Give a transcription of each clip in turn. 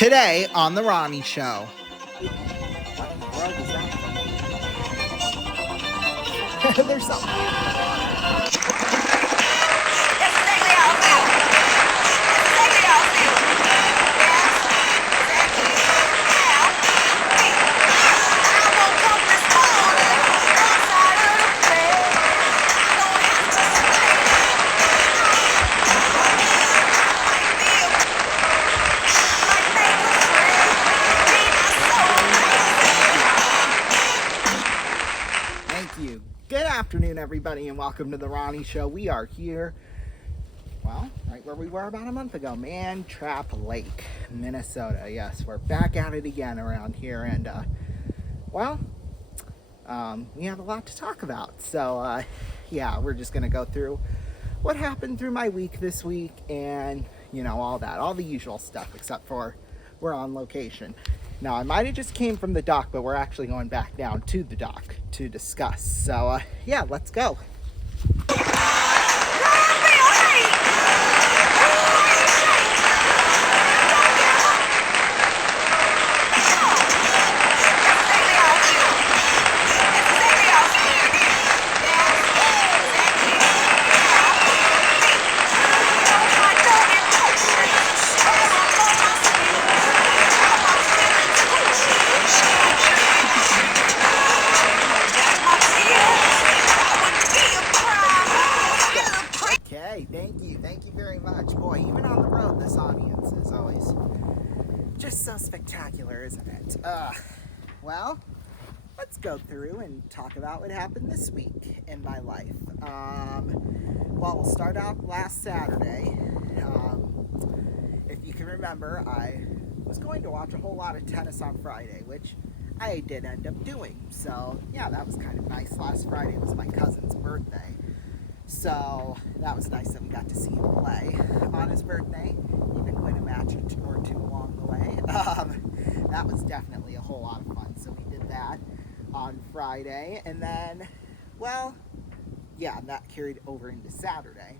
Today on The Ronnie Show. There's something. Good afternoon, everybody, and welcome to The Ronnie Show. We are here, well, right where we were about a month ago, Man Trap Lake, Minnesota. Yes, we're back at it again around here, and, we have a lot to talk about. So, yeah, we're just going to go through what happened through my week this week and, all that, all the usual stuff, except for we're on location. Now, I might have just came from the dock, but we're actually going back down to the dock to discuss. So, yeah, let's go. Thank you very much. Boy, even on the road, this audience is always just so spectacular, isn't it? Well, let's go through and talk about what happened this week in my life. Well, we'll start out last Saturday. If you can remember, I was going to watch a whole lot of tennis on Friday, which I did end up doing. So, yeah, that was kind of nice. Last Friday was my cousin's birthday. So that was nice that we got to see him play on his birthday, even win a match or two along the way. That was definitely a whole lot of fun. So we did that on Friday, and then, well, yeah, that carried over into Saturday.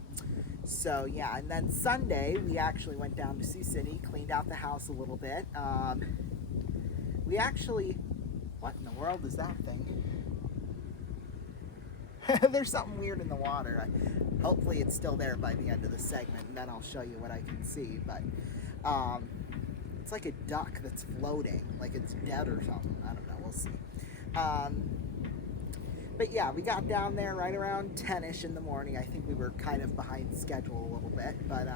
So yeah, and then Sunday we actually went down to Sioux City, cleaned out the house a little bit. We actually, what in the world is that thing? There's something weird in the water. Hopefully it's still there by the end of the segment, and then I'll show you what I can see. But it's like a duck that's floating, like it's dead or something. I don't know. We'll see. But yeah, we got down there right around 10-ish in the morning. I think we were kind of behind schedule a little bit, but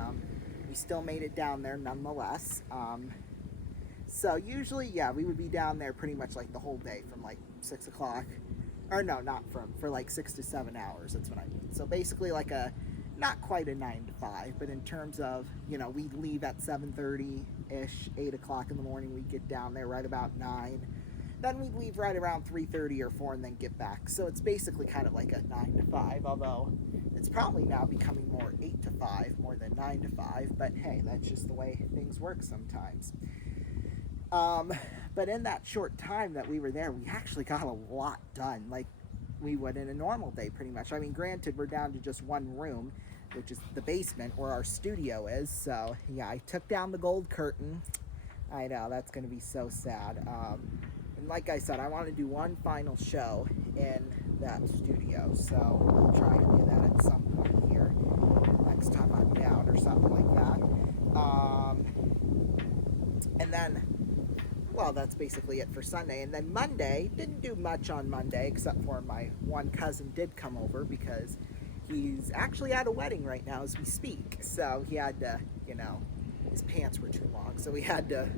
we still made it down there nonetheless. So usually, yeah, we would be down there pretty much like the whole day from like 6 o'clock. Or no, not for like 6 to 7 hours. That's what I mean. So basically like not quite a 9 to 5, but in terms of, we'd leave at 7:30-ish, 8 o'clock in the morning. We'd get down there right about 9. Then we'd leave right around 3:30 or 4 and then get back. So it's basically kind of like a 9 to 5, although it's probably now becoming more 8 to 5 more than 9 to 5. But hey, that's just the way things work sometimes. But in that short time that we were there, we actually got a lot done, like we would in a normal day, pretty much. I mean, granted, we're down to just one room, which is the basement where our studio is. So, yeah, I took down the gold curtain. I know, that's going to be so sad. And like I said, I want to do one final show in that studio. So, I'll try to do that at some point here, next time I'm down or something like that. And then, well, that's basically it for Sunday. And then Monday, didn't do much on Monday, except for my one cousin did come over because he's actually at a wedding right now as we speak. So he had to, his pants were too long. So we had to,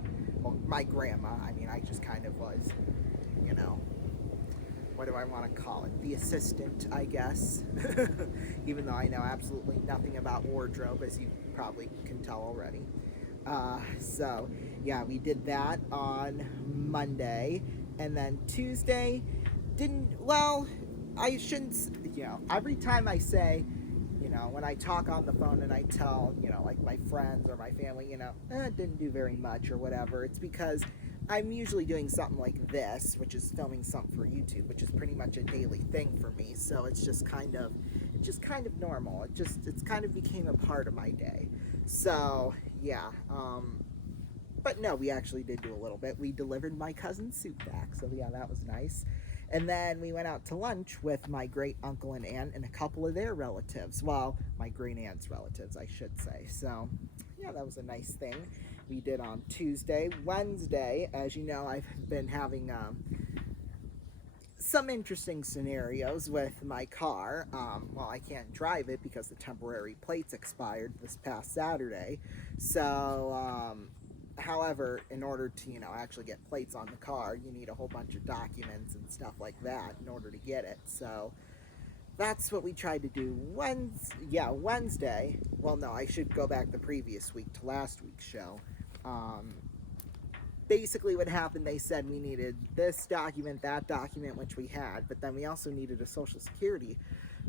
well, my grandma, I just kind of was, what do I want to call it? The assistant, I guess. Even though I know absolutely nothing about wardrobe, as you probably can tell already. So, yeah, we did that on Monday, and then Tuesday I shouldn't, every time I say, when I talk on the phone and I tell, like my friends or my family, didn't do very much or whatever, it's because I'm usually doing something like this, which is filming something for YouTube, which is pretty much a daily thing for me. So it's just kind of normal. It's kind of became a part of my day. So yeah, but But no, we actually did do a little bit. We delivered my cousin's suit back, so yeah, that was nice. And then we went out to lunch with my great uncle and aunt and a couple of their relatives. Well, my great aunt's relatives, I should say. So, yeah, that was a nice thing we did on Tuesday. Wednesday, as you know, I've been having some interesting scenarios with my car. Well, I can't drive it because the temporary plates expired this past Saturday. So, however, in order to, actually get plates on the car, you need a whole bunch of documents and stuff like that in order to get it. So that's what we tried to do Wednesday. Well, no, I should go back the previous week to last week's show. Basically what happened, they said we needed this document, that document, which we had, but then we also needed a social security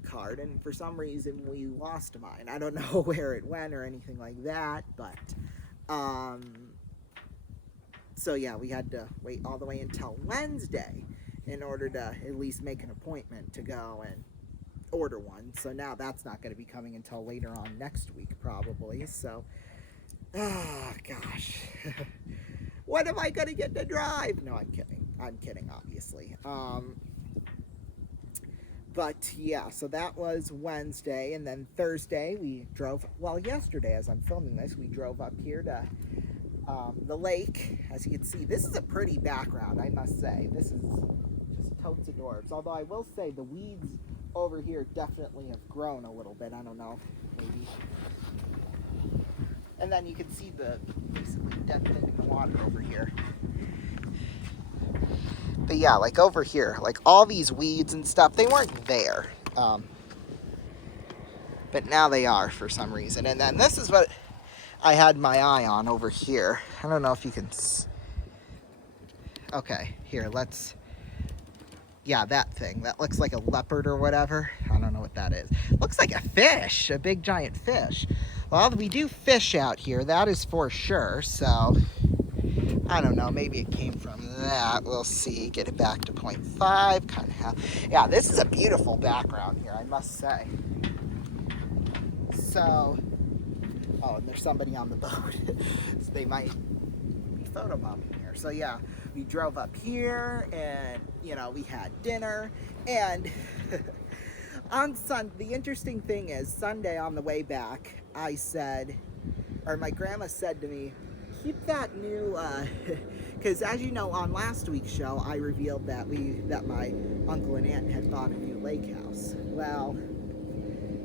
card, and for some reason we lost mine. I don't know where it went or anything like that, but so yeah, we had to wait all the way until Wednesday in order to at least make an appointment to go and order one. So now that's not going to be coming until later on next week probably. So gosh. When am I going to get to drive? No, I'm kidding, obviously. But yeah, so that was Wednesday, and then Thursday we drove, well, yesterday as I'm filming this, we drove up here to the lake. As you can see, this is a pretty background, I must say. This is just totes adorbs. Although I will say the weeds over here definitely have grown a little bit. I don't know, maybe. And then you can see the basically dead thing in the water over here. But yeah, like over here, like all these weeds and stuff, they weren't there. But now they are for some reason. And then this is what I had my eye on over here. I don't know if you can... Okay, here, let's... Yeah, that thing. That looks like a leopard or whatever. I don't know what that is. Looks like a fish, a big giant fish. Well, we do fish out here, that is for sure, so... I don't know, maybe it came from that. We'll see. Get it back to 0.5. Kind of. Yeah, this is a beautiful background here, I must say. So, oh, and there's somebody on the boat. So they might be photobombing here. So yeah, we drove up here and, we had dinner. And on Sunday, the interesting thing is, Sunday on the way back, I said, or my grandma said to me, keep that new, because as you know, on last week's show, I revealed that my uncle and aunt had bought a new lake house. Well,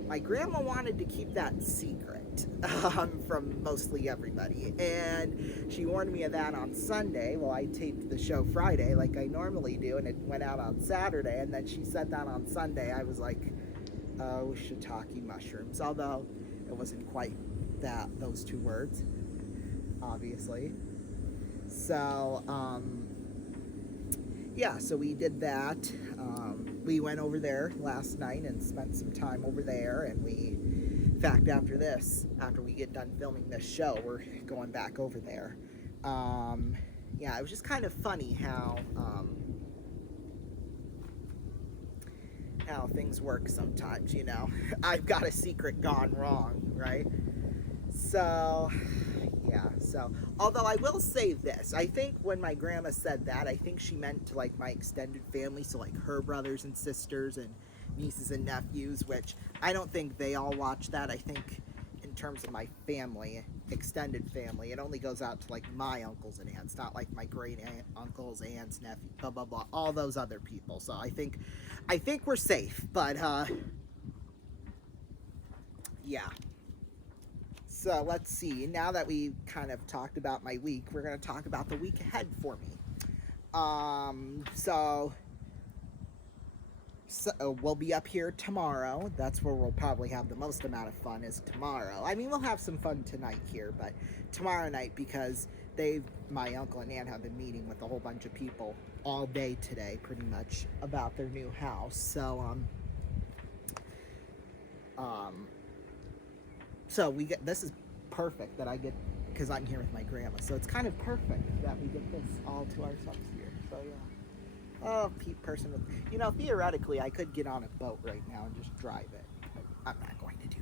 my grandma wanted to keep that secret from mostly everybody, and she warned me of that on Sunday. Well, I taped the show Friday like I normally do, and it went out on Saturday, and then she said that on Sunday. I was like, oh, shiitake mushrooms, although it wasn't quite those two words, obviously. So, yeah, so we did that. We went over there last night and spent some time over there, and in fact, after we get done filming this show, we're going back over there. Yeah, it was just kind of funny how things work sometimes, I've got a secret gone wrong, right? So, yeah, although I will say this, I think when my grandma said that, I think she meant to, like, my extended family, so, like, her brothers and sisters and nieces and nephews, which I don't think they all watch that. I think in terms of my family, extended family, it only goes out to, like, my uncles and aunts, not, like, my great-aunt, uncles, aunts, nephews, blah, blah, blah, all those other people. So I think we're safe, but, yeah. So let's see, now that we kind of talked about my week, we're going to talk about the week ahead for me. So we'll be up here tomorrow. That's where we'll probably have the most amount of fun, is tomorrow. I mean, we'll have some fun tonight here, but tomorrow night, because my uncle and aunt have been meeting with a whole bunch of people all day today, pretty much, about their new house. So this is perfect that I get, because I'm here with my grandma. So it's kind of perfect that we get this all to ourselves here. So yeah. Oh, person with, theoretically I could get on a boat right now and just drive it. But I'm not going to do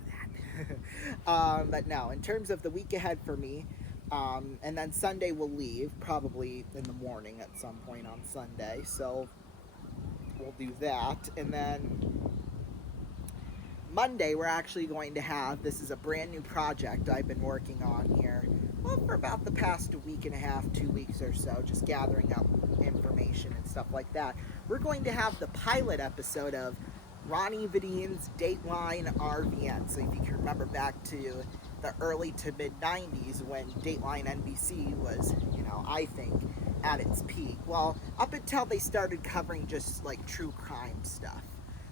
that. But no, in terms of the week ahead for me, And then Sunday we'll leave, probably in the morning at some point on Sunday. So we'll do that. And then Monday we're actually going to have, this is a brand new project I've been working on here, well, for about the past week and a half, 2 weeks or so, just gathering up information and stuff like that. We're going to have the pilot episode of Ronnie Vadine's Dateline RVN. So if you can remember back to the early to mid 90s when Dateline NBC was, I think at its peak. Well, up until they started covering just like true crime stuff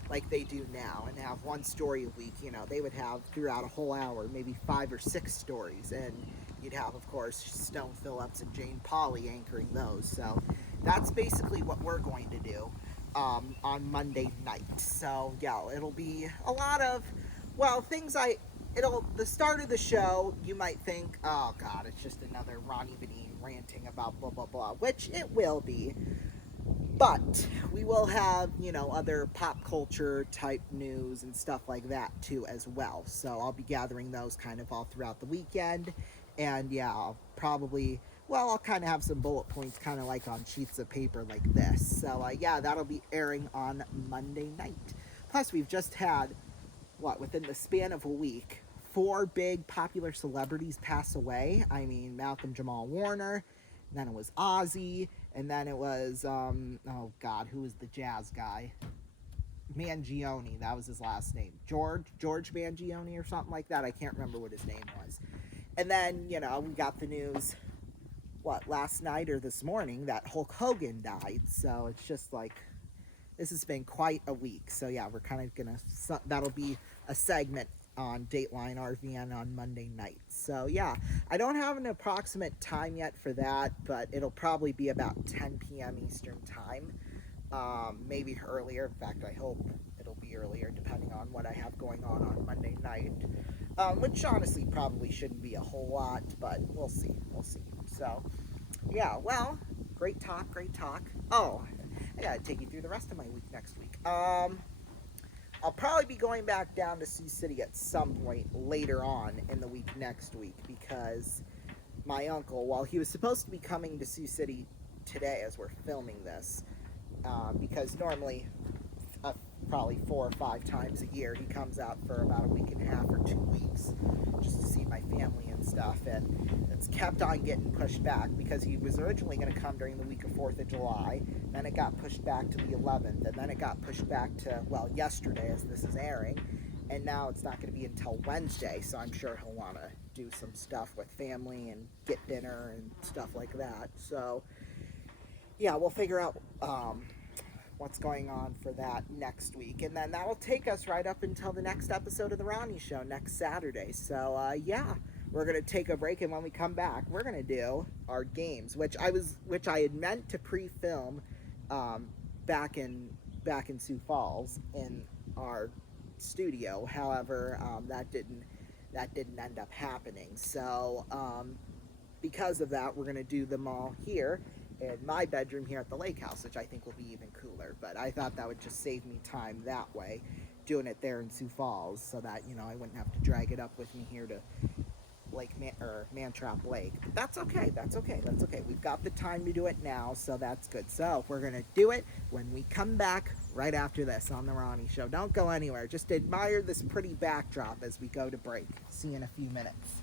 like they do now and have one story a week, they would have throughout a whole hour, maybe 5 or 6 stories. And you'd have, of course, Stone Phillips and Jane Pauley anchoring those. So that's basically what we're going to do on Monday night. So yeah, it'll be a lot of, things the start of the show, you might think, oh God, it's just another Ronnie Vadine ranting about blah, blah, blah, which it will be. But we will have, other pop culture type news and stuff like that too as well. So I'll be gathering those kind of all throughout the weekend. And yeah, I'll kind of have some bullet points kind of like on sheets of paper like this. So yeah, that'll be airing on Monday night. Plus we've just had, within the span of a week, 4 big popular celebrities pass away. I mean, Malcolm Jamal Warner, then it was Ozzy, and then it was, oh God, who was the jazz guy? Mangione, that was his last name. George Mangione or something like that. I can't remember what his name was. And then, we got the news, last night or this morning, that Hulk Hogan died. So it's just like, this has been quite a week. So yeah, we're kind of gonna, that'll be a segment on Dateline RVN on Monday night. So yeah, I don't have an approximate time yet for that, but it'll probably be about 10 p.m. Eastern time. Maybe earlier. In fact, I hope it'll be earlier, depending on what I have going on Monday night. Which honestly probably shouldn't be a whole lot, but we'll see. So yeah, great talk. Oh, I gotta take you through the rest of my week next week. I'll probably be going back down to Sioux City at some point later on in the week next week, because my uncle, while he was supposed to be coming to Sioux City today as we're filming this, because normally probably 4 or 5 times a year he comes out for about a week and a half or 2 weeks just to see my family and stuff, and it's kept on getting pushed back because he was originally going to come during the week of 4th of July, then it got pushed back to the 11th, and then it got pushed back to, yesterday as this is airing, and now it's not going to be until Wednesday, so I'm sure he'll want to do some stuff with family and get dinner and stuff like that. So yeah, we'll figure out what's going on for that next week, and then that will take us right up until the next episode of the Ronnie Show next Saturday. So yeah, we're gonna take a break, and when we come back, we're gonna do our games, which I had meant to pre-film back in Sioux Falls in our studio. However, that didn't end up happening. So because of that, we're gonna do them all here in my bedroom here at the lake house, which I think will be even cooler. But I thought that would just save me time that way, doing it there in Sioux Falls, so that I wouldn't have to drag it up with me here to Mantrap Lake. But that's okay. We've got the time to do it now, so that's good. So we're gonna do it when we come back right after this on the Ronnie Show. Don't go anywhere. Just admire this pretty backdrop as we go to break. See you in a few minutes.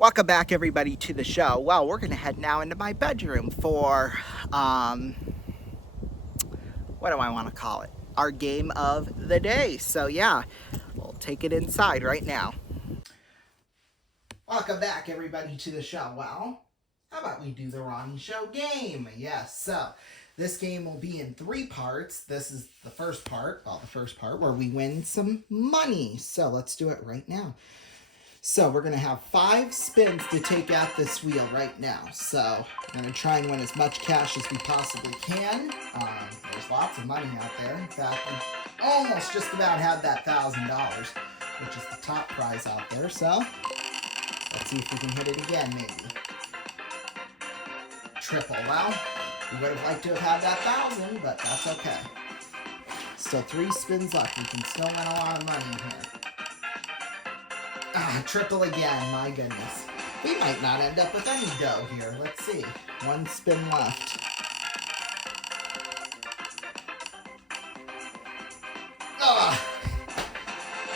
Welcome back, everybody, to the show. Well, we're going to head now into my bedroom for, what do I want to call it? Our game of the day. So, yeah, we'll take it inside right now. Welcome back, everybody, to the show. Well, how about we do the Ronnie Show game? Yes, so this game will be in 3 parts. This is the first part, where we win some money. So let's do it right now. So we're going to have 5 spins to take out this wheel right now. So I'm going to try and win as much cash as we possibly can. There's lots of money out there. In fact, we almost just about had that $1,000, which is the top prize out there. So let's see if we can hit it again, maybe. Triple. Well, we would have liked to have had that 1,000, but that's okay. Still 3 spins left. We can still win a lot of money here. Triple again, my goodness. We might not end up with any dough here. Let's see. 1 spin left.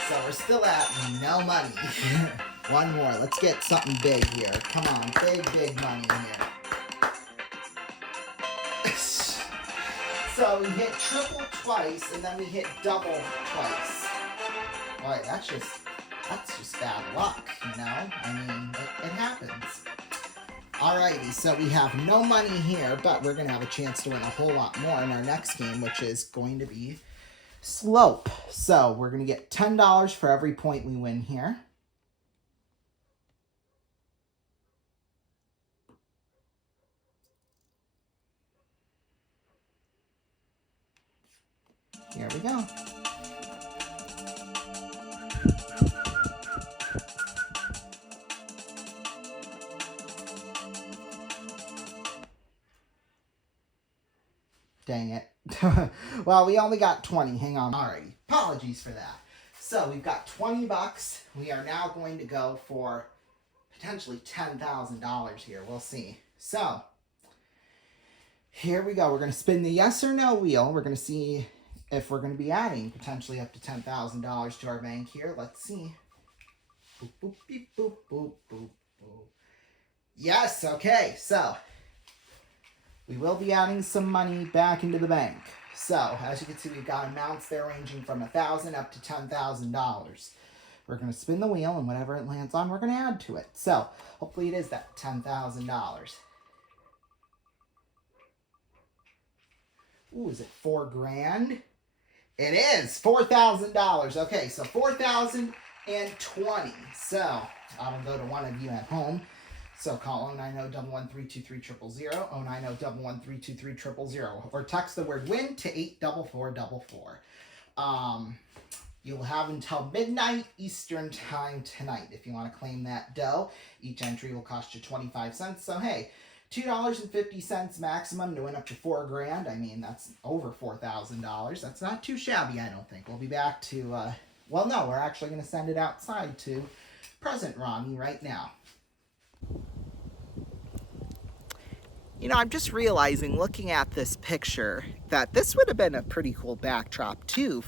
So we're still at no money. 1 more. Let's get something big here. Come on, big money here. So we hit triple twice, and then we hit double twice. Boy, that's just bad luck, you know? I mean, it happens. Alrighty, so we have no money here, but we're going to have a chance to win a whole lot more in our next game, which is going to be Slope. So we're going to get $10 for every point we win here. Here we go. Dang it. Well, we only got 20. Hang on. Alrighty. Apologies for that. So we've got 20 bucks. We are now going to go for potentially $10,000 here. We'll see. So here we go. We're going to spin the yes or no wheel. We're going to see if we're going to be adding potentially up to $10,000 to our bank here. Let's see. Boop, boop, beep, boop, boop, boop, boop. Yes. Okay. So we will be adding some money back into the bank. So, as you can see, we've got amounts there ranging from $1,000 up to $10,000. We're going to spin the wheel, and whatever it lands on, we're going to add to it. So, hopefully it is that $10,000. Ooh, is it $4,000? It is $4,000. Okay, so $4,020. So, I will go to one of you at home. So call 090-113-2300, 090-113-2300, or text the word WIN to 84444. You'll have until midnight Eastern time tonight if you want to claim that dough. Each entry will cost you 25 cents. So hey, $2.50 maximum to win up to $4,000. I mean, that's over $4,000. That's not too shabby, I don't think. We'll be back to, well, no, we're actually going to send it outside to present Ronnie right now. You know, I'm just realizing, looking at this picture, that this would have been a pretty cool backdrop too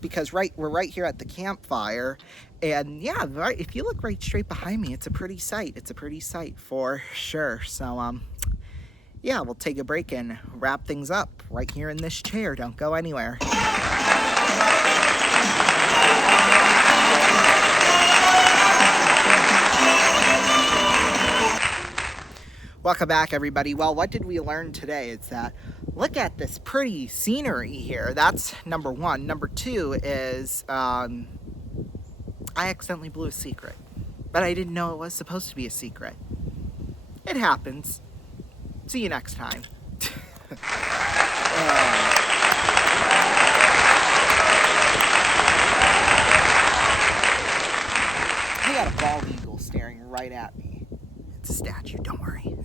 because we're right here at the campfire, and yeah, right, if you look right straight behind me, it's a pretty sight. It's a pretty sight for sure. So, yeah, we'll take a break and wrap things up right here in this chair. Don't go anywhere. Welcome back, everybody. Well, what did we learn today? It's that look at this pretty scenery here. That's number one. Number two is I accidentally blew a secret, but I didn't know it was supposed to be a secret. It happens. See you next time. I got a bald eagle staring right at me. It's a statue, don't worry.